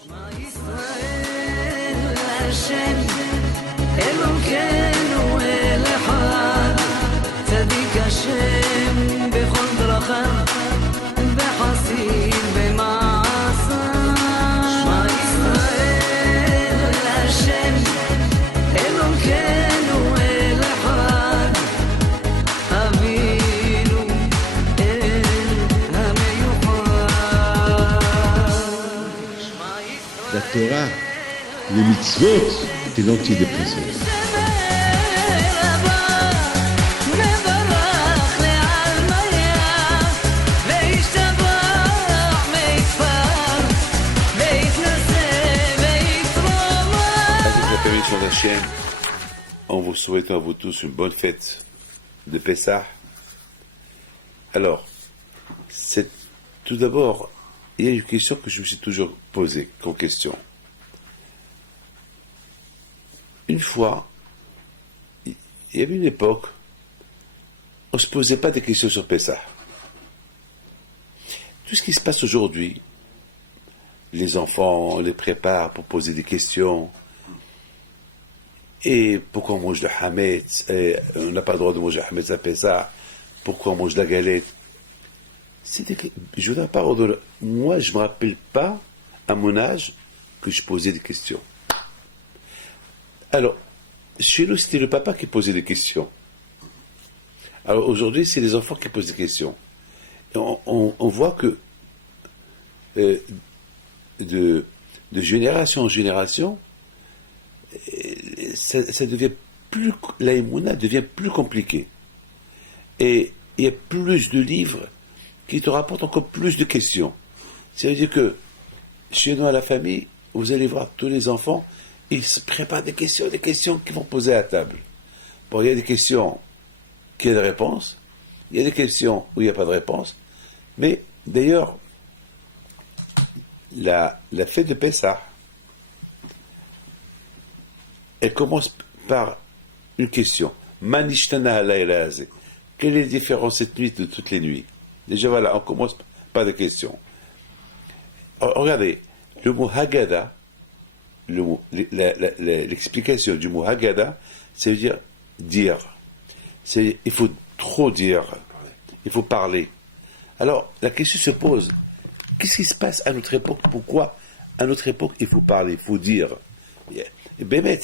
La Torah, les mitzvot, c'est l'antidépresseur. En vous souhaitant à vous tous une bonne fête de Pessah. Alors, tout d'abord, il y a une question que je me suis toujours posée comme question. Une fois, il y avait une époque, on ne se posait pas des questions sur Pessah. Tout ce qui se passe aujourd'hui, les enfants, on les prépare pour poser des questions. Et pourquoi on mange le hametz? On n'a pas le droit de manger le hametz à Pessah. Pourquoi on mange la galette? Je ne pas ordonner. Moi, je ne me rappelle pas, à mon âge, que je posais des questions. Alors, chez nous, c'était le papa qui posait des questions. Alors, aujourd'hui, c'est les enfants qui posent des questions. Et on voit que de génération en génération, ça devient plus, la Emouna devient plus compliquée. Et il y a plus de livres qui te rapportent encore plus de questions. C'est-à-dire que chez nous à la famille, vous allez voir tous les enfants, ils se préparent des questions qu'ils vont poser à la table. Bon, il y a des questions qui ont des réponses, il y a des questions où il n'y a pas de réponse, mais d'ailleurs, la fête de Pessah, elle commence par une question. Manishtana halayla hazeh. Quelle est la différence cette nuit de toutes les nuits? Déjà voilà, on commence par des questions. Regardez, le mot Haggadah, l'explication du mot Haggadah, ça veut dire. Il faut trop dire, il faut parler. Alors, la question se pose, qu'est-ce qui se passe à notre époque? Pourquoi, à notre époque, il faut parler, il faut dire? Et Bémet,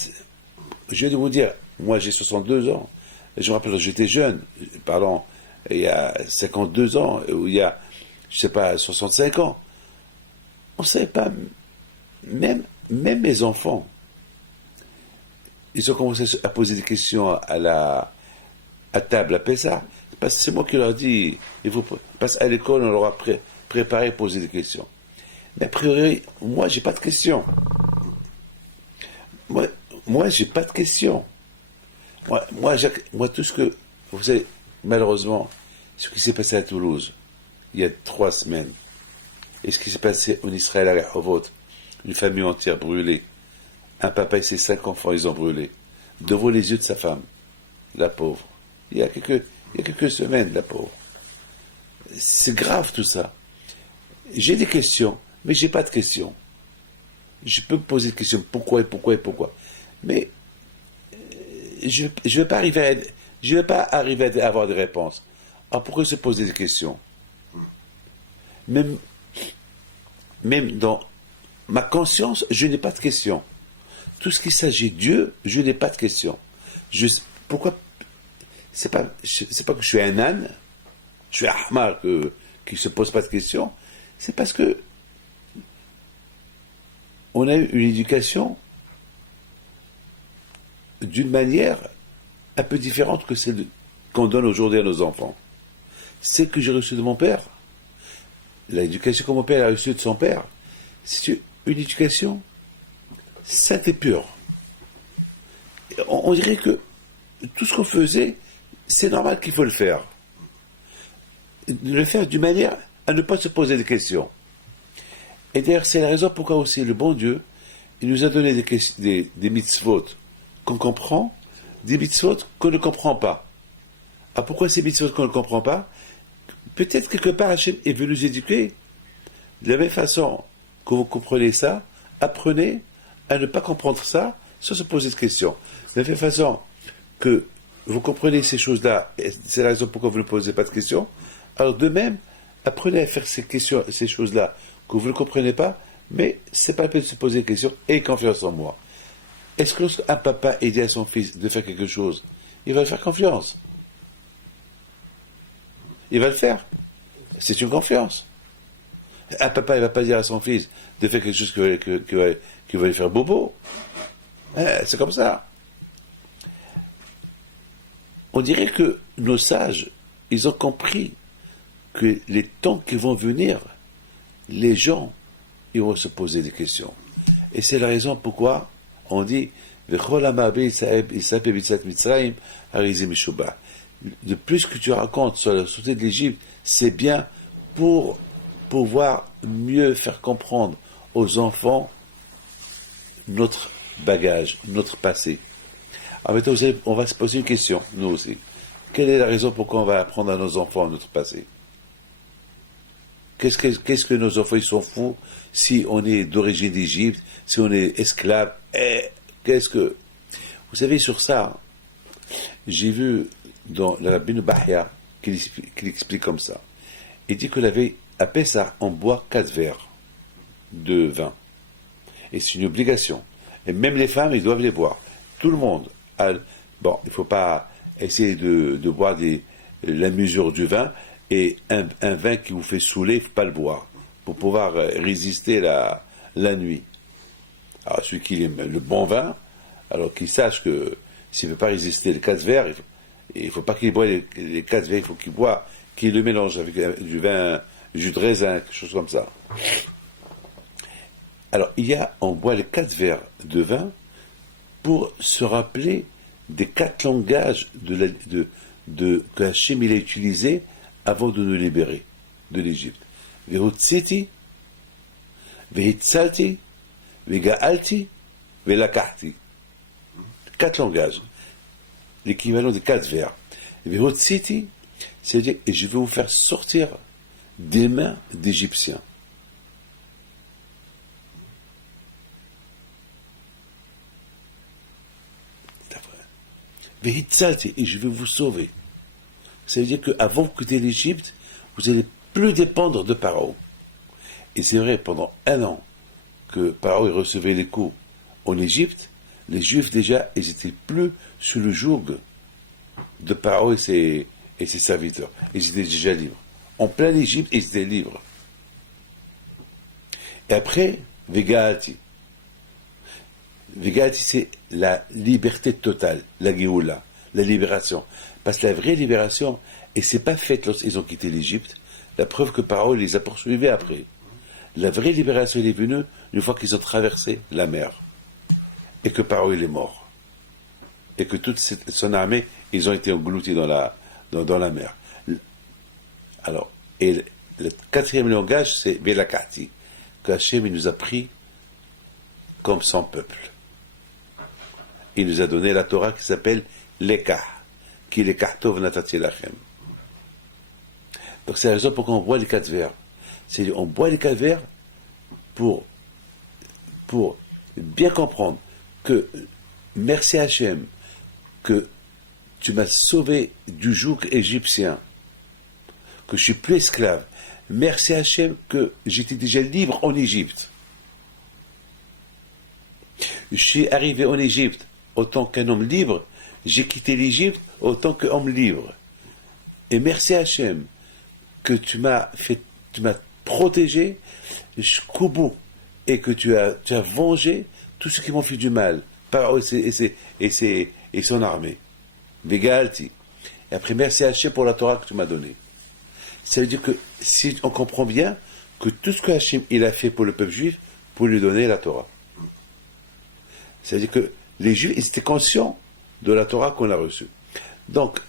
je vais vous dire, moi j'ai 62 ans, je me rappelle quand j'étais jeune, parlant il y a 52 ans, ou il y a, je sais pas, 65 ans, on ne savait pas, même mes enfants, ils ont commencé à poser des questions à table, à Pessah, parce que c'est moi qui leur dis, parce qu'à l'école on leur a préparé à poser des questions. Mais a priori, moi j'ai pas de questions. Moi, j'ai pas de questions. Moi, tout ce que... Vous savez, malheureusement, ce qui s'est passé à Toulouse, il y a 3 semaines, et ce qui s'est passé en Israël à Rehovot, une famille entière brûlée, un papa et ses 5 enfants, ils ont brûlé, devant les yeux de sa femme, la pauvre. Il y a quelques semaines, la pauvre. C'est grave tout ça. J'ai des questions, mais j'ai pas de questions. Je peux me poser des questions, pourquoi. Mais je ne vais pas arriver à avoir des réponses. Alors pourquoi se poser des questions? Même dans ma conscience, je n'ai pas de questions. Tout ce qui s'agit de Dieu, je n'ai pas de questions. Pourquoi? C'est pas que je suis un âne, je suis un ahmar qui ne se pose pas de questions. C'est parce que on a eu une éducation d'une manière un peu différente que celle qu'on donne aujourd'hui à nos enfants. C'est que j'ai reçu de mon père, l'éducation que mon père a reçue de son père, c'est une éducation sainte et pure. On dirait que tout ce qu'on faisait, c'est normal qu'il faut le faire. Le faire d'une manière à ne pas se poser des questions. Et d'ailleurs, c'est la raison pourquoi aussi le bon Dieu, il nous a donné des mitzvot qu'on comprend, des mitzvot qu'on ne comprend pas. Ah, pourquoi ces mitzvot qu'on ne comprend pas? Peut-être quelque part Hachem est venu nous éduquer de la même façon que vous comprenez ça, apprenez à ne pas comprendre ça sans se poser de questions. De la même façon que vous comprenez ces choses-là, et c'est la raison pourquoi vous ne posez pas de questions, alors de même, apprenez à faire ces choses-là que vous ne comprenez pas, mais c'est pas la peine de se poser des questions, ayez confiance en moi. Est-ce qu'un papa dit à son fils de faire quelque chose, il va le faire confiance. Il va le faire. C'est une confiance. Un papa, il ne va pas dire à son fils de faire quelque chose qui va lui faire bobo. C'est comme ça. On dirait que nos sages, ils ont compris que les temps qui vont venir, les gens, ils vont se poser des questions. Et c'est la raison pourquoi on dit de plus que tu racontes sur la sortie de l'Égypte, c'est bien pour pouvoir mieux faire comprendre aux enfants notre bagage, notre passé. Alors maintenant, on va se poser une question, nous aussi. Quelle est la raison pourquoi on va apprendre à nos enfants notre passé? Qu'est-ce que nos enfants ils sont fous si on est d'origine d'Égypte, si on est esclave? Vous savez, sur ça, j'ai vu dans la Rabbin Bahya qu'il explique comme ça. Il dit que la veille, à Pessah, on boit 4 verres de vin. Et c'est une obligation. Et même les femmes, ils doivent les boire. Tout le monde. Bon, il ne faut pas essayer de boire la mesure du vin, et un vin qui vous fait saouler, il ne faut pas le boire, pour pouvoir résister la nuit. Alors, celui qui aime le bon vin, alors qu'il sache que s'il ne peut pas résister les 4 verres, il ne faut pas qu'il boive les 4 verres, il faut qu'il le mélange avec du vin, jus de raisin, quelque chose comme ça. Alors, on boit les 4 verres de vin pour se rappeler des 4 langages que Hachem il a utilisés avant de nous libérer de l'Égypte. Vehotziti, Vehitzalti, Vegaalti, Velakahti. 4 langages. L'équivalent des 4 vers. Vehotziti, c'est-à-dire, et je vais vous faire sortir des mains d'Égyptiens. Vehitzalti, et je vais vous sauver. Ça veut dire qu'avant de quitter l'Égypte, vous n'allez plus dépendre de Pharaon. Et c'est vrai, pendant 1 an que Pharaon recevait les coups en Égypte, les Juifs déjà, ils n'étaient plus sous le joug de Pharaon et ses serviteurs. Ils étaient déjà libres. En plein Égypte, ils étaient libres. Et après, Vegaati. Vegaati, c'est la liberté totale, la Géoula, la libération. Parce que la vraie libération, et c'est pas faite lorsqu'ils ont quitté l'Égypte, la preuve que Pharaon les a poursuivis après. La vraie libération est venue une fois qu'ils ont traversé la mer. Et que Pharaon il est mort. Et que toute son armée, ils ont été engloutis dans la mer. Alors, et le 4e langage, c'est Velakati, que Hachem nous a pris comme son peuple. Il nous a donné la Torah qui s'appelle l'Ekah, qui est l'Ekahtov Natati Lachem. Donc c'est la raison pour qu'on boit les 4 verres. C'est-à-dire, on boit les 4 verres pour bien comprendre que merci Hachem que tu m'as sauvé du joug égyptien, que je suis plus esclave. Merci Hachem que j'étais déjà libre en Égypte. Je suis arrivé en Égypte autant qu'un homme libre, j'ai quitté l'Égypte autant qu'homme libre. Et merci Hachem que tu m'as protégé jusqu'au bout et que tu as vengé tous ceux qui m'ont fait du mal, Pharaon et son armée. Vegalti. Et après, merci Hachem pour la Torah que tu m'as donnée. Ça veut dire que si on comprend bien que tout ce que Hachem il a fait pour le peuple juif, pour lui donner la Torah. Ça veut dire que les Juifs, ils étaient conscients de la Torah qu'on a reçue. Donc,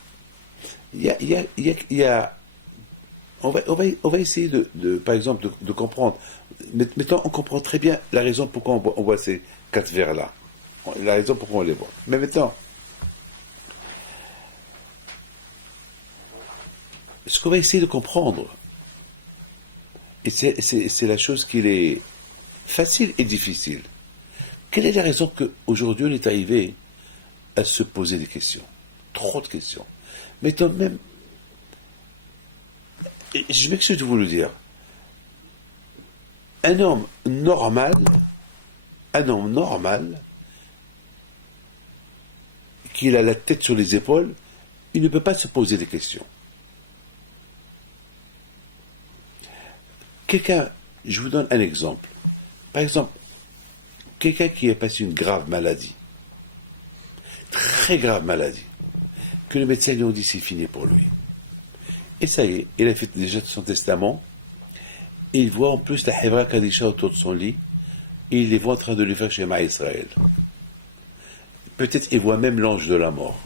on va essayer par exemple, de comprendre. Maintenant, on comprend très bien la raison pourquoi on boit ces 4 verres-là. La raison pourquoi on les boit. Mais maintenant, ce qu'on va essayer de comprendre, et c'est la chose qui facile et difficile. Quelle est la raison qu'aujourd'hui on est arrivé à se poser des questions? Trop de questions. Mais quand même, et je m'excuse de vous le dire, un homme normal, qui a la tête sur les épaules, il ne peut pas se poser des questions. Quelqu'un, je vous donne un exemple. Par exemple, quelqu'un qui a passé une grave maladie, très grave maladie, que les médecins lui ont dit c'est fini pour lui. Et ça y est, il a fait déjà son testament, et il voit en plus la Hevra Kadisha autour de son lit, et il les voit en train de lui faire Shema Israël. Peut-être il voit même l'ange de la mort.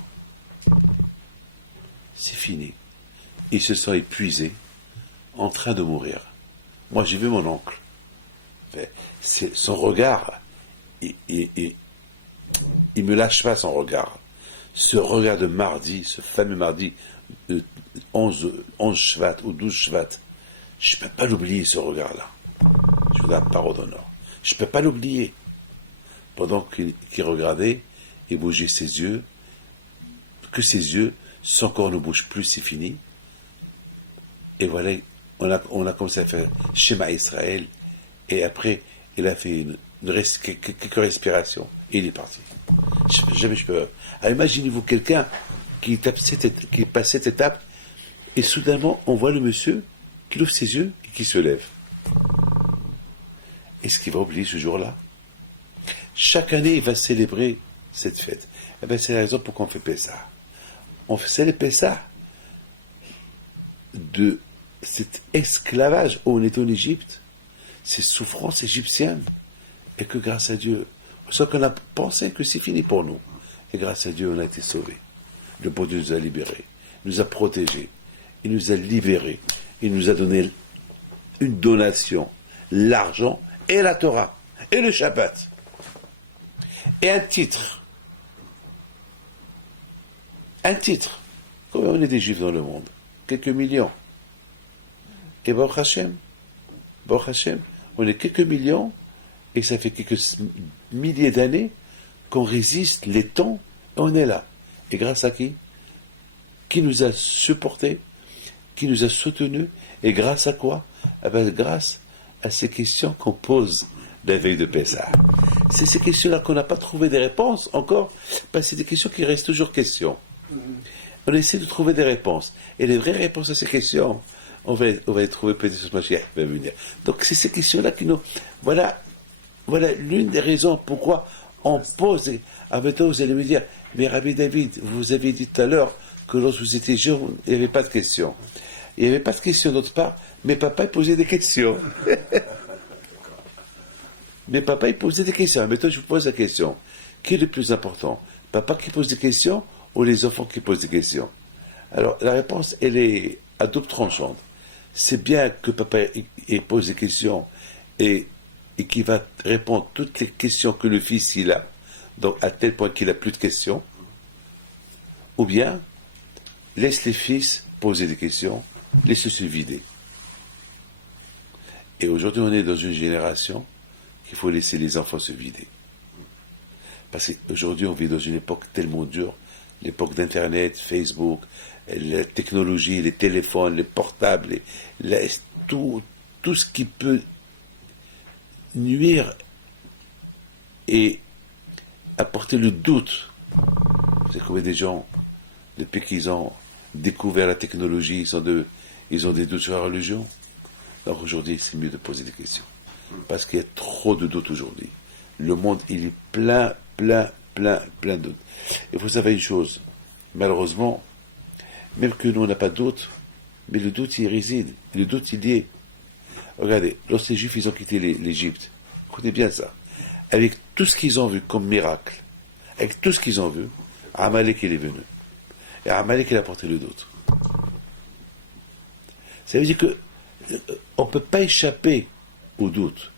C'est fini. Il se sent épuisé, en train de mourir. Moi j'ai vu mon oncle. C'est son regard, il me lâche pas son regard. Ce regard de mardi, ce fameux mardi, 11 Shvat ou 12 Shvat, je ne peux pas l'oublier ce regard-là. Je vous donne parole d'honneur. Je ne peux pas l'oublier. Pendant qu'il regardait, il bougeait ses yeux, que ses yeux, son corps ne bouge plus, c'est fini. Et voilà, on a commencé à faire Shema Israël, et après, il a fait quelques respirations, et il est parti. Jamais je peux. Alors imaginez-vous quelqu'un qui passe cette étape, et soudainement, on voit le monsieur qui ouvre ses yeux et qui se lève. Est-ce qu'il va oublier ce jour-là? Chaque année, il va célébrer cette fête. Eh bien, c'est la raison pour qu'on fait Pessah. On fait le Pessah de cet esclavage où on est en Égypte, ces souffrances égyptiennes, et que grâce à Dieu, sauf qu'on a pensé que c'est fini pour nous. Et grâce à Dieu, on a été sauvés. Le bon Dieu nous a libérés, nous a protégés, il nous a libérés, il nous a donné une donation, l'argent et la Torah, et le Shabbat, et un titre. Un titre. Combien on est des Juifs dans le monde? Quelques millions. Et Baruch Hashem, on est quelques millions, et ça fait quelques milliers d'années qu'on résiste les temps, et on est là. Et grâce à qui? Qui nous a supportés, qui nous a soutenus, et grâce à quoi? Eh bien, grâce à ces questions qu'on pose la veille de Pessah. C'est ces questions-là qu'on n'a pas trouvé des réponses encore, parce que c'est des questions qui restent toujours questions. On essaie de trouver des réponses. Et les vraies réponses à ces questions, on va les trouver peut-être ce Mashiach va venir. Donc c'est ces questions-là qui nous... Voilà l'une des raisons pourquoi on pose... Ah, maintenant vous allez me dire, mais Rabbi David, vous avez dit tout à l'heure que lorsque vous étiez jeune, il n'y avait pas de questions. Il n'y avait pas de questions d'autre part, mais papa il posait des questions. Mais papa il posait des questions. Maintenant je vous pose la question. Qui est le plus important? Papa qui pose des questions ou les enfants qui posent des questions? Alors la réponse elle est à double tranchante. C'est bien que papa il pose des questions et qu'il va répondre toutes les questions que le fils il a, donc à tel point qu'il n'a plus de questions, ou bien laisse les fils poser des questions, laisse se vider. Et aujourd'hui on est dans une génération qu'il faut laisser les enfants se vider. Parce qu'aujourd'hui on vit dans une époque tellement dure, l'époque d'Internet, Facebook, la technologie, les téléphones, les portables, tout ce qui peut nuire et apporter le doute. Vous savez combien des gens, depuis qu'ils ont découvert la technologie, ils ont des doutes sur la religion. Alors aujourd'hui, c'est mieux de poser des questions. Parce qu'il y a trop de doutes aujourd'hui. Le monde, il est plein de doutes. Et vous savez une chose, malheureusement, même que nous, on n'a pas de doute, mais le doute, il réside. Le doute, il y est. Regardez, lorsque les Juifs, ils ont quitté l'Égypte, écoutez bien ça, avec tout ce qu'ils ont vu comme miracle, avec tout ce qu'ils ont vu, Amalek, il est venu. Et Amalek, il a porté le doute. Ça veut dire que on ne peut pas échapper au doute.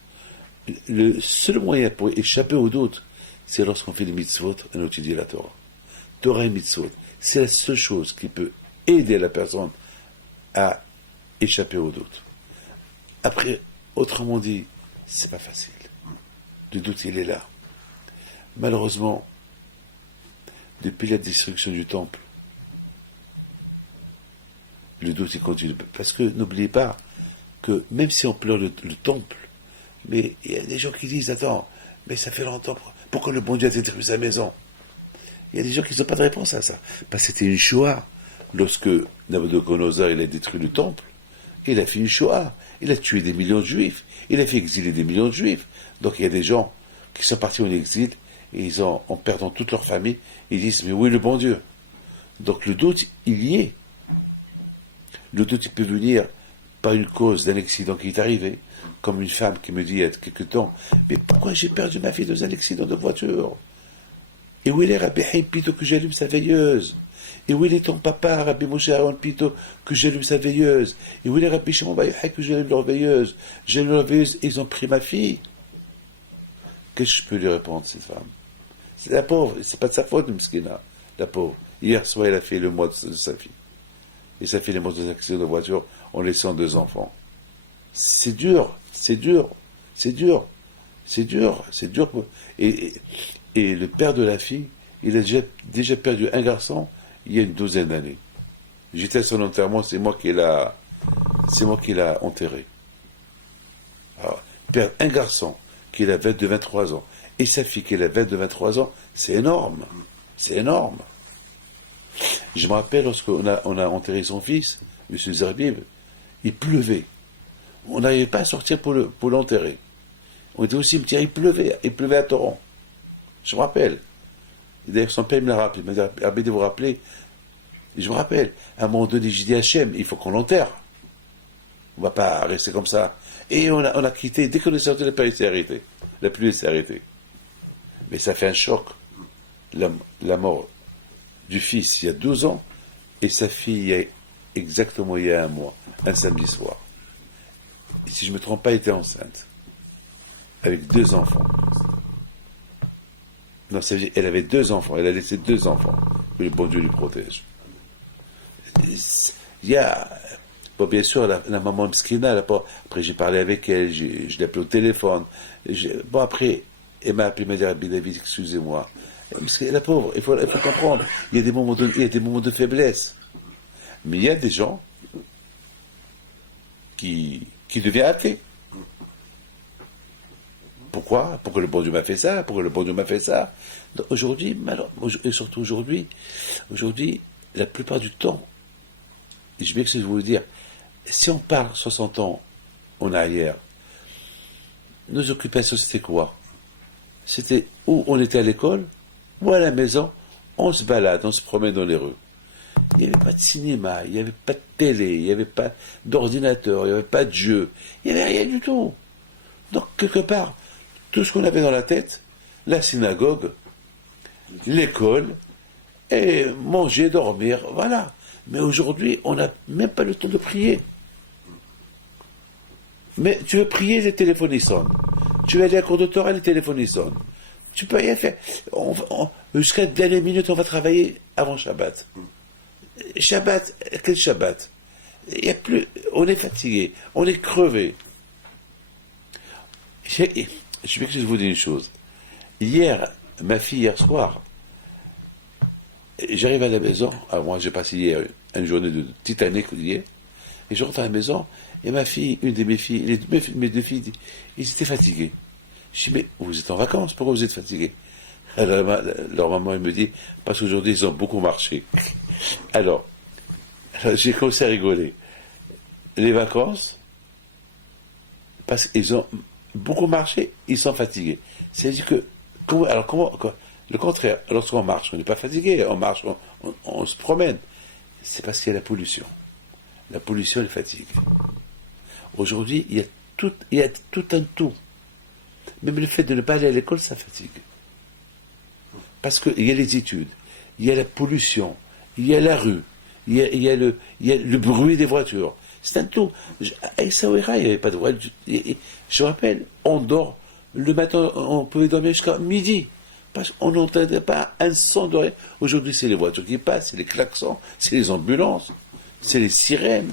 Le seul moyen pour échapper au doute, c'est lorsqu'on fait les mitzvot et on étudie la Torah. Torah et mitzvot, c'est la seule chose qui peut aider la personne à échapper au doute. Après, autrement dit, c'est pas facile. Le doute, il est là. Malheureusement, depuis la destruction du temple, le doute, il continue. Parce que n'oubliez pas que même si on pleure le temple, mais il y a des gens qui disent, attends, mais ça fait longtemps, pourquoi le bon Dieu a détruit sa maison? Il y a des gens qui n'ont pas de réponse à ça. Parce que c'était une Shoah. Lorsque Nabucodonosor il a détruit le temple, il a fait une Shoah. Il a tué des millions de juifs. Il a fait exiler des millions de juifs. Donc il y a des gens qui sont partis en exil et ils ont, en perdant toute leur famille, ils disent, mais où est le bon Dieu? Donc le doute, il y est. Le doute, il peut venir par une cause d'un accident qui est arrivé, comme une femme qui me dit il y a quelque temps, mais pourquoi j'ai perdu ma fille dans un accident de voiture? Et où il est Rabbi Haïm plutôt que j'allume sa veilleuse? Et où il est ton papa, Rabbi Moshe Aaron plutôt que j'allume sa veilleuse? Et où il est Rabbi Shimon Bar Yochai que j'allume leur veilleuse? J'allume leur veilleuse et ils ont pris ma fille. Qu'est-ce que je peux lui répondre, cette femme? C'est la pauvre, c'est pas de sa faute, Mskina, la pauvre. Hier soir, elle a fait le mois de sa fille. Et ça fait les morts d'accident de voiture en laissant 2 enfants. C'est dur, c'est dur, c'est dur, c'est dur, c'est dur. Et le père de la fille, il a déjà perdu un garçon il y a une 12aine d'années. J'étais à son enterrement, c'est moi qui l'ai enterré. Alors, perdre un garçon qui a 22-23 ans et sa fille qui a 22-23 ans, c'est énorme. C'est énorme. Je me rappelle lorsqu'on a enterré son fils, M. Zerbib, il pleuvait. On n'arrivait pas à sortir pour l'enterrer. On était au cimetière, il pleuvait à torrent. Je me rappelle. Et d'ailleurs, son père me l'a rappelé. Il m'a dit, Rabbi, de vous rappeler. Et je me rappelle. À un moment donné, j'ai dit à Hachem, il faut qu'on l'enterre. On ne va pas rester comme ça. Et on a quitté. Dès qu'on est sorti, la pluie s'est arrêtée. La pluie s'est arrêtée. Mais ça fait un choc. La mort du fils il y a 12 ans et sa fille il y a 1 mois, un samedi soir. Et si je ne me trompe pas, elle était enceinte. Avec 2 enfants. Non, ça veut dire, elle avait 2 enfants, elle a laissé 2 enfants. Que le bon Dieu lui protège. Il y a. Bon, bien sûr, la maman Mskina, après j'ai parlé avec elle, je l'ai appelée au téléphone. Bon, après, elle m'a appelé, elle m'a dit, Rabbi David, excusez-moi. Parce que la pauvre, il faut comprendre, il y a des moments de faiblesse. Mais il y a des gens qui deviennent athées. Pourquoi? Pourquoi le bon Dieu m'a fait ça? Pourquoi le bon Dieu m'a fait ça? Donc aujourd'hui, et surtout aujourd'hui, la plupart du temps, et je m'excuse de vous le dire, si on parle 60 ans en arrière, nos occupations c'était quoi? C'était où on était à l'école, ou à la maison, on se balade, on se promène dans les rues. Il n'y avait pas de cinéma, il n'y avait pas de télé, il n'y avait pas d'ordinateur, il n'y avait pas de jeu, il n'y avait rien du tout. Donc, quelque part, tout ce qu'on avait dans la tête, la synagogue, l'école, et manger, dormir, voilà. Mais aujourd'hui, on n'a même pas le temps de prier. Mais tu veux prier, les téléphones sonnent. Tu veux aller à la cour de Torah, les téléphones sonnent. Tu peux rien faire. Jusqu'à la dernière minute, on va travailler avant Shabbat. Shabbat, quel Shabbat? Il y a plus, on est fatigué, on est crevé. Je veux que je vous dise une chose. Ma fille, hier soir, j'arrive à la maison, alors moi j'ai passé hier une journée de Titanic hier, et je rentre à la maison, et ma fille, une de mes filles, mes 2 filles, ils étaient fatigués. Je dis, mais vous êtes en vacances, pourquoi vous êtes fatigués? Alors, leur maman, elle me dit, parce qu'aujourd'hui, ils ont beaucoup marché. Alors j'ai commencé à rigoler. Les vacances, parce qu'ils ont beaucoup marché, ils sont fatigués. C'est-à-dire que, le contraire, lorsqu'on marche, on n'est pas fatigué, on marche, on se promène. C'est parce qu'il y a la pollution. La pollution, elle fatigue. Aujourd'hui, il y a tout un tout. Même le fait de ne pas aller à l'école, ça fatigue. Parce qu'il y a les études, il y a la pollution, il y a la rue, il y a le bruit des voitures. C'est un tout. À Essaouira, il n'y avait pas de voiture. Je me rappelle, on dort, le matin, on pouvait dormir jusqu'à midi. Parce qu'on n'entendait pas un son de rien. Aujourd'hui, c'est les voitures qui passent, c'est les klaxons, c'est les ambulances, c'est les sirènes.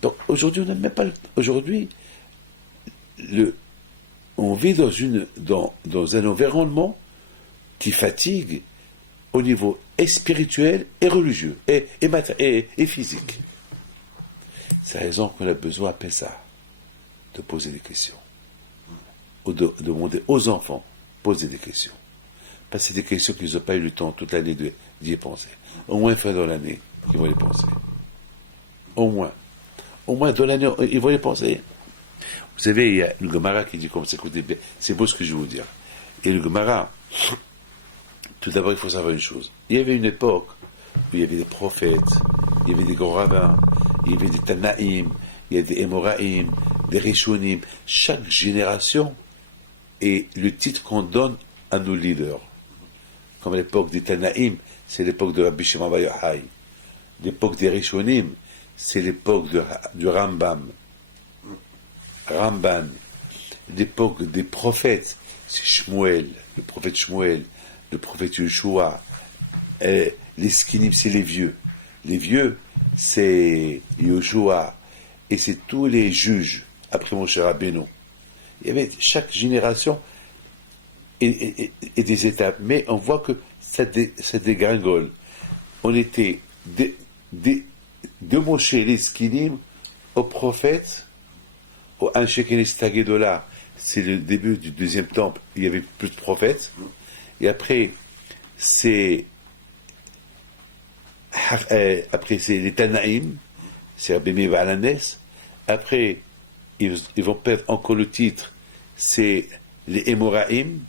Donc aujourd'hui, on n'a même pas. Aujourd'hui, on vit dans un environnement qui fatigue au niveau spirituel et religieux et physique. C'est la raison qu'on a besoin à Pessah de poser des questions. Ou de demander aux enfants, poser des questions. Parce que c'est des questions qu'ils n'ont pas eu le temps toute l'année d'y penser. Au moins fin dans l'année, ils vont y penser. Au moins. Au moins dans l'année, ils vont y penser. Vous savez, il y a le Gemara qui dit comme ça, écoutez bien, c'est beau ce que je vais vous dire. Et le Gemara, tout d'abord, il faut savoir une chose. Il y avait une époque où il y avait des prophètes, il y avait des grands rabbins, il y avait des Tanaïm, il y a des Emoraïm, des Rishonim. Chaque génération est le titre qu'on donne à nos leaders. Comme à l'époque des Tanaïm, c'est l'époque de Rabbi Shimon Bar Yochai. L'époque des Rishonim, c'est l'époque du Rambam. Ramban. L'époque des prophètes, c'est Shmuel, le prophète Shmuel, le prophète Yeshua. Les skinim, c'est les vieux. Les vieux, c'est Yeshua. Et c'est tous les juges, après Moshe Rabbeinu. Il y avait chaque génération et des étapes. Mais on voit que ça dégringole. On était de Moshe les skinim au prophète, au Anshekene Stagedola. C'est le début du deuxième temple. Il y avait plus de prophètes. Et après, c'est les Tanaïm, c'est Rabbi Meir Balanes. Après, ils vont perdre encore le titre, c'est les Emoraïm,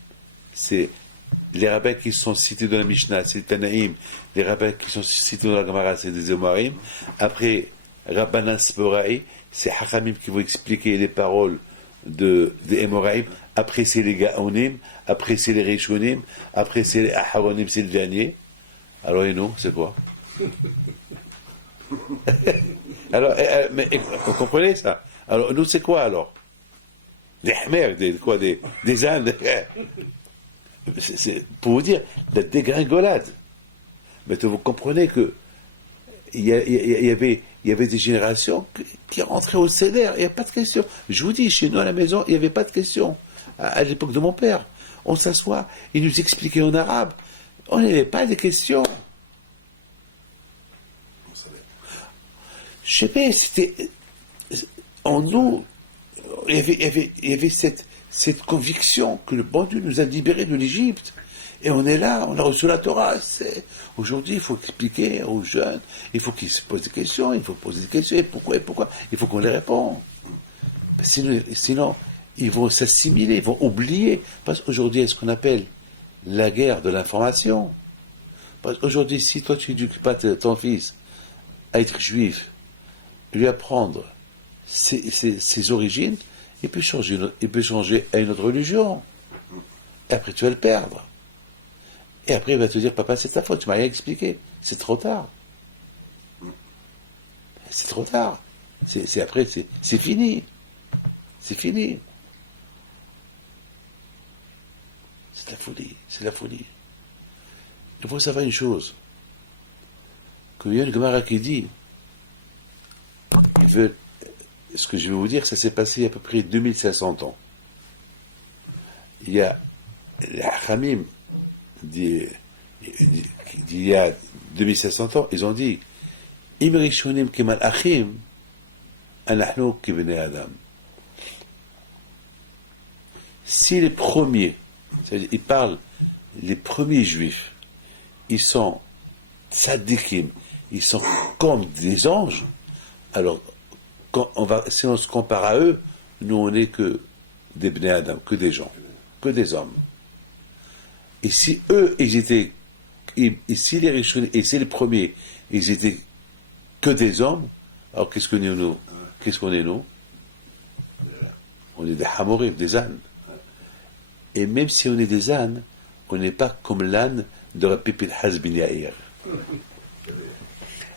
c'est les rabbins qui sont cités dans la Mishnah, c'est les Tanaïm. Les rabbins qui sont cités dans la Gemara, c'est des Emoraïm. Après, Rabbanan Sporaï, c'est Hachamim qui vont expliquer les paroles des Emoraïm. Après, c'est les Gaonim. Après, c'est les Rishonim. Après, c'est les Aharonim, c'est le dernier. Alors, et nous, c'est quoi? Alors, mais vous comprenez ça? Alors, nous, c'est quoi alors? Des Khmer, des ânes. C'est pour vous dire, la dégringolade. Mais vous comprenez que il y avait des générations qui rentraient au CDR, il n'y a pas de question. Je vous dis, chez nous à la maison, il n'y avait pas de question. À l'époque de mon père, on s'assoit, il nous expliquait en arabe, on n'avait pas de questions. Je sais pas, c'était en nous, il y avait cette conviction que le bon Dieu nous a libérés de l'Égypte. Et on est là, on a reçu la Torah. Aujourd'hui, il faut expliquer aux jeunes, il faut qu'ils se posent des questions, il faut poser des questions, et pourquoi, il faut qu'on les réponde. Sinon, ils vont s'assimiler, ils vont oublier. Parce qu'aujourd'hui, il y a ce qu'on appelle la guerre de l'information. Parce qu'aujourd'hui, si toi tu n'éduques pas ton fils à être juif, lui apprendre ses origines, il peut changer à une autre religion. Et après, tu vas le perdre. Et après, il va te dire, papa, c'est ta faute, tu m'as rien expliqué. C'est trop tard. C'est trop tard. Après, c'est fini. C'est fini. C'est la folie. C'est la folie. Il faut savoir une chose. Comme il y a une Gemara qui dit, ce que je vais vous dire, ça s'est passé il y a à peu près 2500 ans. Il y a les Hachamim d'il y a 2500 ans, ils ont dit Im rishonim kemal achim, anachnu kibnei adam. Si les premiers, c'est-à-dire, ils parlent, les premiers juifs, ils sont tzadikim, ils sont comme des anges, alors si on se compare à eux, nous on n'est que des bnei adam, que des gens, que des hommes. Et si eux, ils étaient, et si les Rishonim, et si les premiers, ils étaient que des hommes, alors qu'est-ce qu'on est nous? Qu'est-ce qu'on est nous? On est des Hamorim, des ânes. Et même si on est des ânes, on n'est pas comme l'âne de Rabbi Pinhas ben Yair.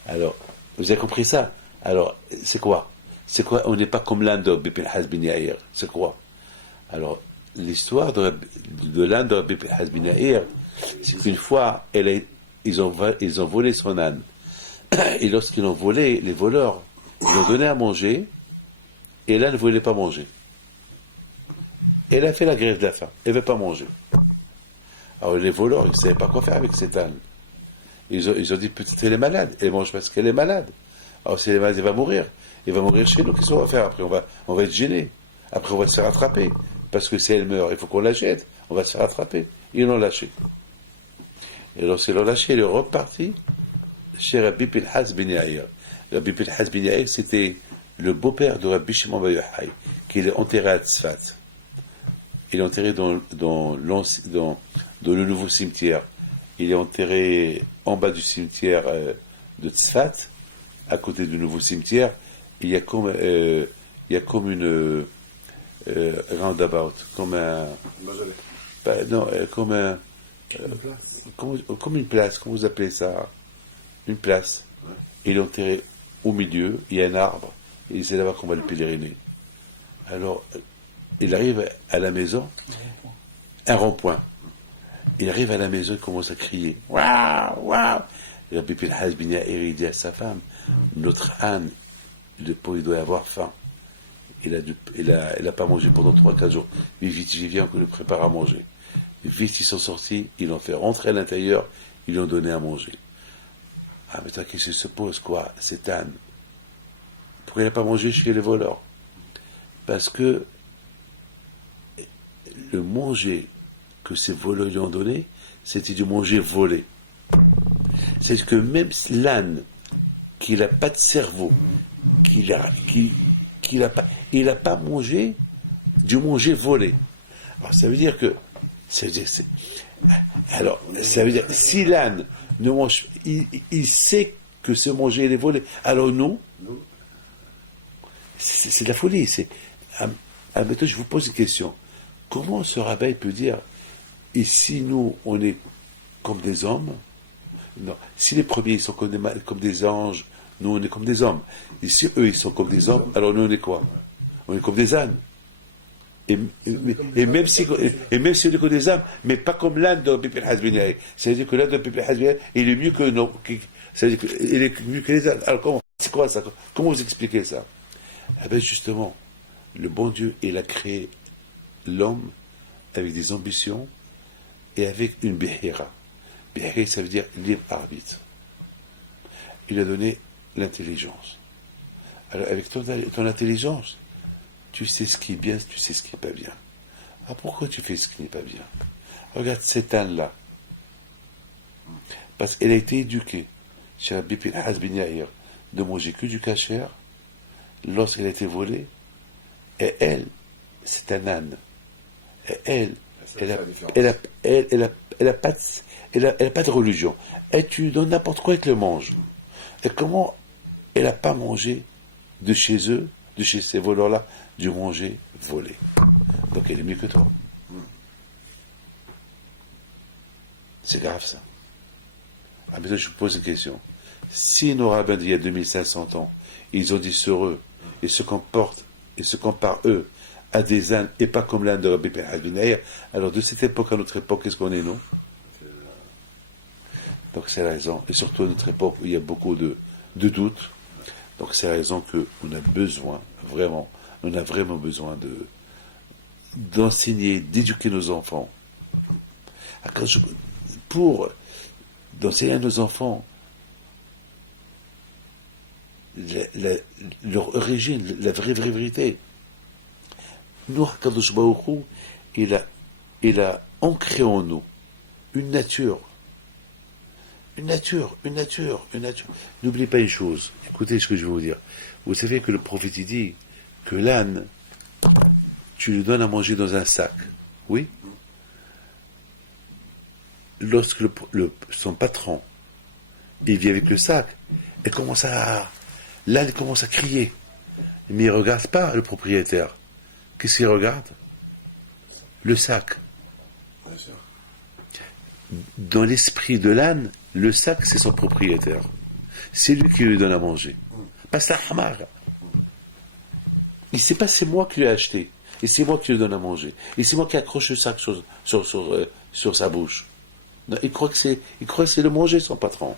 Alors, vous avez compris ça? Alors, c'est quoi? C'est quoi? On n'est pas comme l'âne de Rabbi Pinhas ben Yair. C'est quoi? Alors, l'histoire de l'âne de Rabbi Pinhas ben Yair, c'est qu'une fois, ils ont volé son âne. Et lorsqu'ils l'ont volé, les voleurs, ils l'ont donné à manger, et l'âne ne voulait pas manger. Elle a fait la grève de la faim. Elle ne veut pas manger. Alors les voleurs, ils ne savaient pas quoi faire avec cette âne. Ils ont dit, peut-être elle est malade. Elle mange parce qu'elle est malade. Alors si elle est malade, elle va mourir. Elle va mourir chez nous. Qu'est-ce qu'on va faire après? On va être gêné. Après, on va se faire attraper. Parce que si elle meurt, il faut qu'on la jette. On va se faire attraper. Ils l'ont lâché. Et lorsqu'ils l'ont lâché, il est reparti chez Rabbi Pinhas ben Yair. Rabbi Pinhas ben Yair, c'était le beau-père de Rabbi Shimon bar Yochai, qui est enterré à Tzfat. Il est enterré dans le nouveau cimetière. Il est enterré en bas du cimetière de Tzfat, à côté du nouveau cimetière. Il y a comme une roundabout, comme un... non, comme un... comme une place, comment vous appelez ça? Une place. Ouais. Il est enterré au milieu, il y a un arbre, et c'est là-bas qu'on va le pèleriner. Alors, il arrive à la maison, un rond-point. Il arrive à la maison, il commence à crier. Waouh, waouh! Rabbi Pinhas ben Yair, il dit à sa femme, notre âne, le pauvre, il doit avoir faim. Il a pas mangé pendant 3-4 jours. Mais vite, j'y viens, qu'on le prépare à manger. Et vite, ils sont sortis, ils l'ont fait rentrer à l'intérieur, ils lui ont donné à manger. Ah, mais toi, qu'est-ce qui se pose, quoi, cet âne? Pourquoi il n'a pas mangé chez les voleurs? Parce que le manger que ces voleurs lui ont donné, c'était du manger volé. C'est que même l'âne, qui n'a pas de cerveau, il n'a pas mangé du manger volé. Alors ça veut dire que alors ça veut dire si l'âne ne mange, il sait que ce manger est volé. Alors non, c'est de la folie. Maintenant je vous pose une question. Comment ce rabbin peut dire, et si nous on est comme des hommes? Non. Si les premiers ils sont comme des anges, nous on est comme des hommes. Et si eux ils sont comme des hommes, alors nous on est quoi? On est comme des ânes. Et même si on est comme des ânes, mais pas comme l'âne de Rabbi Pinhas ben Yair. C'est-à-dire que l'âne de Rabbi Pinhas ben Yair, il est mieux que nous. C'est-à-dire qu'il est mieux que les ânes. Alors comment? C'est quoi ça? Comment vous expliquez ça? Eh bien justement, le bon Dieu, il a créé l'homme avec des ambitions et avec une bihira. Bihira, ça veut dire libre arbitre. Il a donné l'intelligence. Alors avec ton intelligence, tu sais ce qui est bien, tu sais ce qui n'est pas bien. Ah, pourquoi tu fais ce qui n'est pas bien? Regarde cette âne-là. Parce qu'elle a été éduquée chez Rabbi Pinhas ben Yair de manger que du kasher lorsqu'elle a été volée. Et elle, c'est un âne. Et elle a pas de religion. Et tu lui donnes n'importe quoi, elle te le mange. Et comment elle n'a pas mangé de chez eux, de chez ces voleurs-là, du manger volé? Donc elle est mieux que toi. C'est grave ça. Ah, mais là, je vous pose une question. Si nos rabbins d'il y a 2500 ans, ils ont dit sur eux, et se comportent, et se comparent eux, à des ânes, et pas comme l'âne de Rabbi Pinhas ben Yair, alors de cette époque à notre époque, qu'est-ce qu'on est, nous? Donc c'est la raison, et surtout à notre époque où il y a beaucoup de doutes. Donc c'est la raison qu'on a besoin, vraiment, on a vraiment besoin d'enseigner, d'éduquer nos enfants. Pour d'enseigner à nos enfants leur origine, la vraie vérité. Nous, HaKadosh Baruch Hu, il a ancré en nous une nature. Une nature. N'oubliez pas une chose, écoutez ce que je vais vous dire. Vous savez que le prophète il dit que l'âne, tu lui donnes à manger dans un sac. Oui? Lorsque son patron, il vit avec le sac, l'âne commence à crier. Mais il ne regarde pas le propriétaire. Qu'est-ce qu'il regarde? Le sac. Dans l'esprit de l'âne, le sac, c'est son propriétaire. C'est lui qui lui donne à manger. Pas ça, hamar. Il ne sait pas c'est moi qui l'ai acheté. Et c'est moi qui lui donne à manger. Et c'est moi qui accroche le sac sur sa bouche. Non, il croit que c'est le manger, son patron.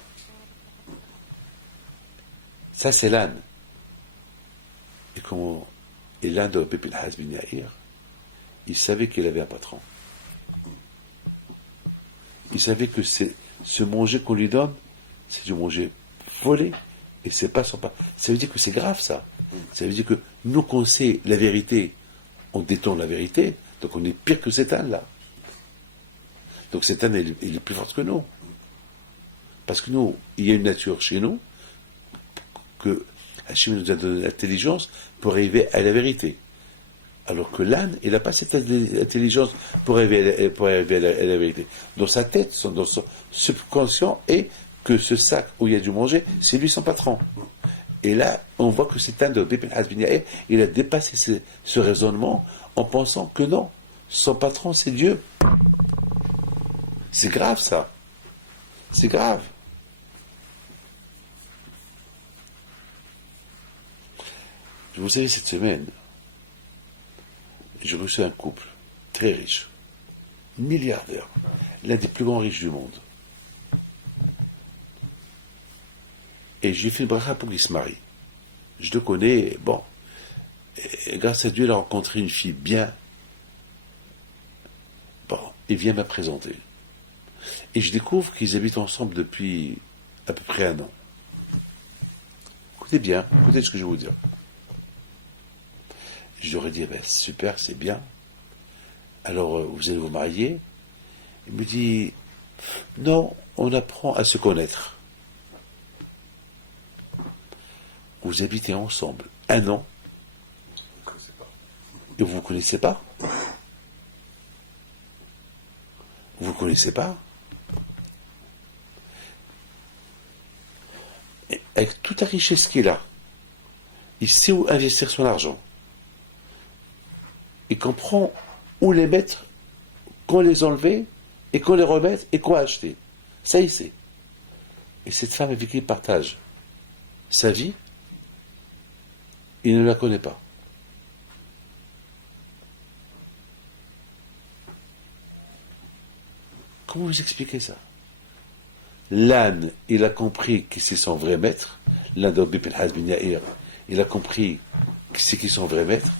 Ça, c'est l'âne. Et l'âne de Rabbi Pinhas ben Yair, il savait qu'il avait un patron. Il savait que ce manger qu'on lui donne, c'est du manger volé, et c'est pas son patron. Ça veut dire que c'est grave, ça. Ça veut dire que nous, qu'on sait la vérité, on détourne la vérité, donc on est pire que cet âne-là. Donc cet âne, il est plus fort que nous. Parce que nous, il y a une nature chez nous, que Hachem nous a donné l'intelligence pour arriver à la vérité. Alors que l'âne, il n'a pas cette intelligence pour arriver à la vérité. Dans sa tête, dans son subconscient, est que ce sac où il y a du manger, c'est lui son patron. Et là, on voit que cet âne de Bibn Hazm Yair, il a dépassé ce raisonnement en pensant que non, son patron c'est Dieu. C'est grave ça. C'est grave. Vous savez, cette semaine, j'ai reçu un couple très riche, milliardaire, l'un des plus grands riches du monde. Et j'ai fait le bracha pour qu'il se marie. Je le connais, bon. Et grâce à Dieu, il a rencontré une fille bien. Bon, il vient me présenter. Et je découvre qu'ils habitent ensemble depuis à peu près 1 an. Écoutez bien, écoutez ce que je vais vous dire. Je leur ai dit, ben, super, c'est bien. Alors, vous allez vous marier? Il me dit, non, on apprend à se connaître. Vous habitez ensemble 1 an. Et vous ne vous connaissez pas? Vous ne connaissez pas? Et avec toute la richesse qu'il a, il sait où investir son argent. Il comprend où les mettre, quand les enlever, et quand les remettre, et quoi acheter. Ça, il sait. Et cette femme avec qui il partage sa vie, il ne la connaît pas. Comment vous expliquez ça? L'âne, il a compris que c'est son vrai maître. L'âne de Bibn Hazm Yair, il a compris que c'est qui son vrai maître.